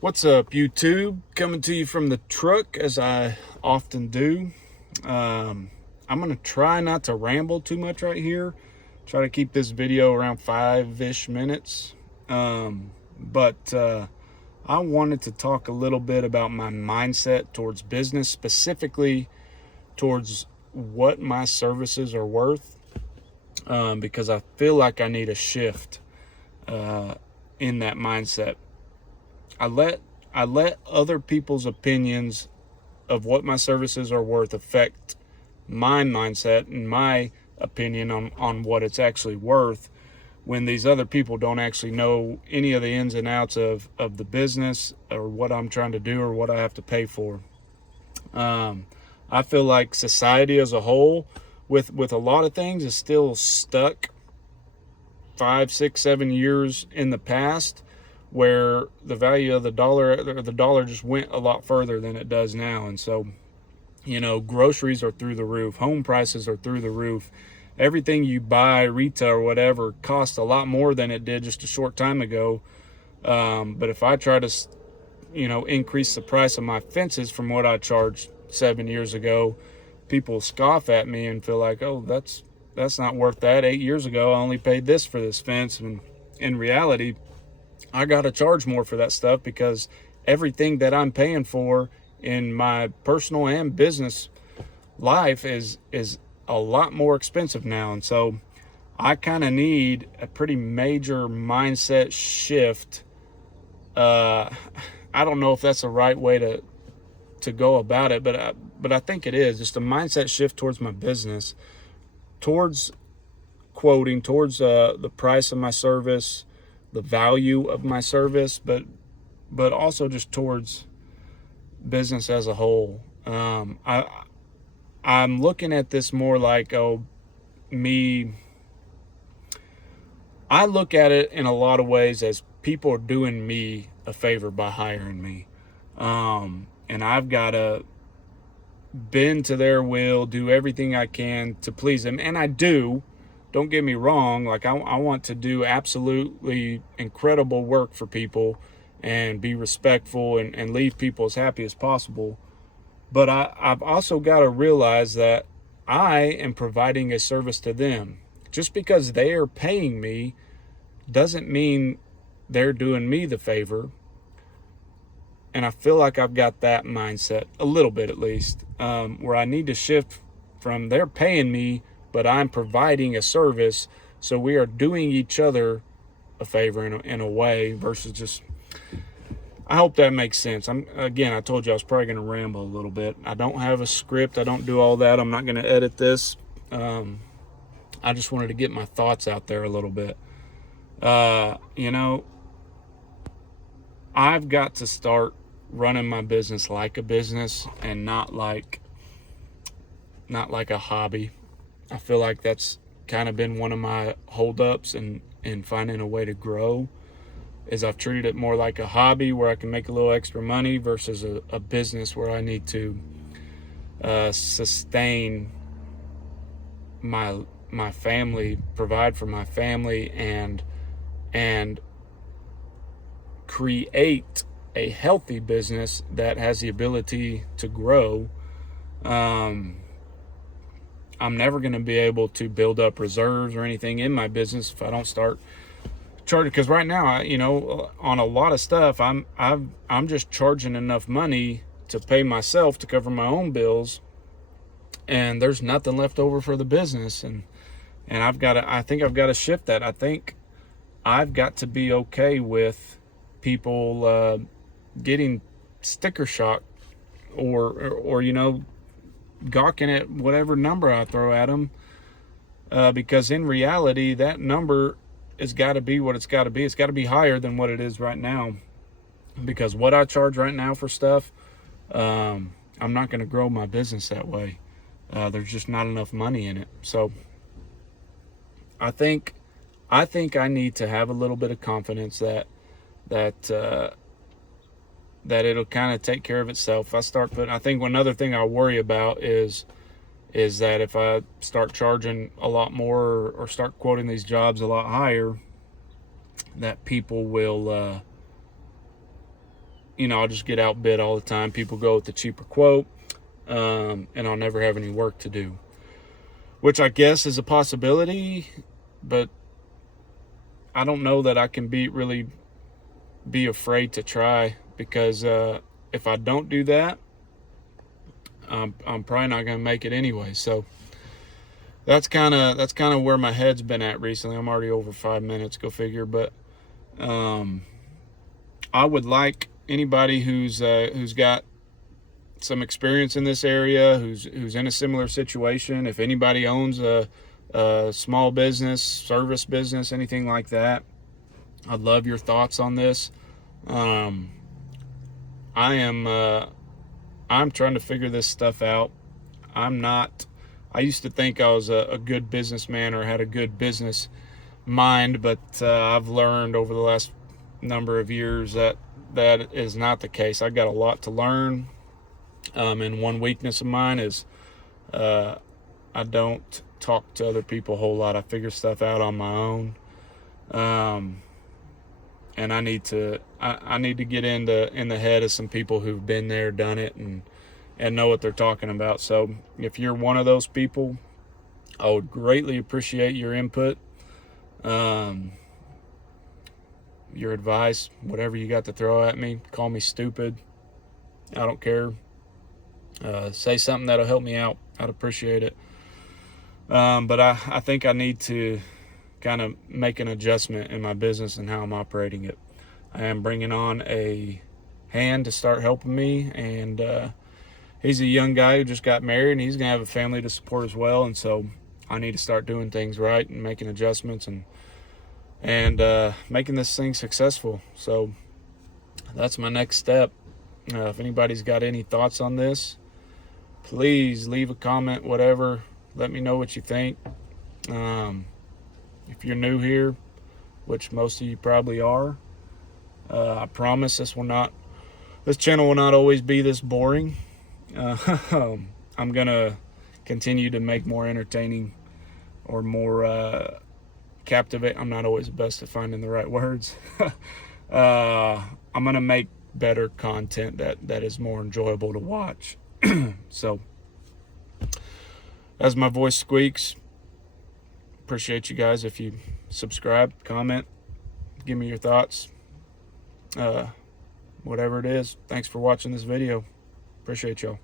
What's up, YouTube? Coming to you from the truck as I often do. I'm going to try not to ramble too much right here. Try to keep this video around 5-ish minutes. But I wanted to talk a little bit about my mindset towards business, specifically towards what my services are worth, because I feel like I need a shift in that mindset. I let other people's opinions of what my services are worth affect my mindset and my opinion on what it's actually worth, when these other people don't actually know any of the ins and outs of the business or what I'm trying to do or what I have to pay for. I feel like society as a whole, with a lot of things, is still stuck 5, 6, 7 years in the past, where the value of the dollar just went a lot further than it does now. And so, groceries are through the roof, home prices are through the roof. Everything you buy, retail or whatever, costs a lot more than it did just a short time ago. But if I try to, increase the price of my fences from what I charged 7 years ago, people scoff at me and feel like, oh, that's not worth that. 8 years ago, I only paid this for this fence. And in reality, I got to charge more for that stuff because everything that I'm paying for in my personal and business life is a lot more expensive now. And so I kind of need a pretty major mindset shift. I don't know if that's the right way to go about it, but I think it is just a mindset shift towards my business, towards quoting, towards the price of my service, the value of my service, but also just towards business as a whole. I'm looking at this more like, me. I look at it in a lot of ways as people are doing me a favor by hiring me, and I've got to bend to their will, do everything I can to please them, and I do. Don't get me wrong. Like I want to do absolutely incredible work for people and be respectful and leave people as happy as possible. But I've also got to realize that I am providing a service to them. Just because they are paying me doesn't mean they're doing me the favor. And I feel like I've got that mindset a little bit, at least, where I need to shift from they're paying me, but I'm providing a service. So we are doing each other a favor in a way versus just, I hope that makes sense. I told you I was probably going to ramble a little bit. I don't have a script. I don't do all that. I'm not going to edit this. I just wanted to get my thoughts out there a little bit. I've got to start running my business like a business and not like a hobby. I feel like that's kind of been one of my holdups in finding a way to grow, is I've treated it more like a hobby where I can make a little extra money versus a business where I need to sustain my family, provide for my family, and create a healthy business that has the ability to grow. I'm never going to be able to build up reserves or anything in my business if I don't start charging. Because right now, on a lot of stuff, I'm just charging enough money to pay myself to cover my own bills, and there's nothing left over for the business. And I think I've got to shift that. I think I've got to be okay with people getting sticker shock or gawking at whatever number I throw at them, because in reality that number has got to be what it's got to be. It's got to be higher than what it is right now, because what I charge right now for stuff, I'm not going to grow my business that way. There's just not enough money in it. So I think I need to have a little bit of confidence that it'll kind of take care of itself. I think another thing I worry about is that if I start charging a lot more or start quoting these jobs a lot higher, that people will I'll just get outbid all the time. People go with the cheaper quote, and I'll never have any work to do, which I guess is a possibility, but I don't know that I can really be afraid to try, because if I don't do that, I'm probably not going to make it anyway. So that's kind of where my head's been at recently. I'm already over 5 minutes, go figure. But I would like anybody who's got some experience in this area, who's in a similar situation. If anybody owns a small business, service business, anything like that, I'd love your thoughts on this. I'm trying to figure this stuff out. I used to think I was a good businessman or had a good business mind, but I've learned over the last number of years that is not the case. I got a lot to learn. And one weakness of mine is I don't talk to other people a whole lot. I figure stuff out on my own. And I need to get in the head of some people who've been there, done it, and know what they're talking about. So if you're one of those people, I would greatly appreciate your input, your advice, whatever you got to throw at me. Call me stupid, I don't care. Say something that'll help me out. I'd appreciate it. But I think I need to kind of make an adjustment in my business and how I'm operating it. I am bringing on a hand to start helping me, and he's a young guy who just got married, and he's going to have a family to support as well. And so I need to start doing things right and making adjustments and making this thing successful. So that's my next step. If anybody's got any thoughts on this, please leave a comment, whatever. Let me know what you think. If you're new here, which most of you probably are, I promise this channel will not always be this boring. I'm gonna continue to make more entertaining or more captivate. I'm not always the best at finding the right words. I'm gonna make better content that is more enjoyable to watch. So as my voice squeaks, appreciate you guys if you subscribe, comment, give me your thoughts, whatever it is. Thanks for watching this video. Appreciate y'all.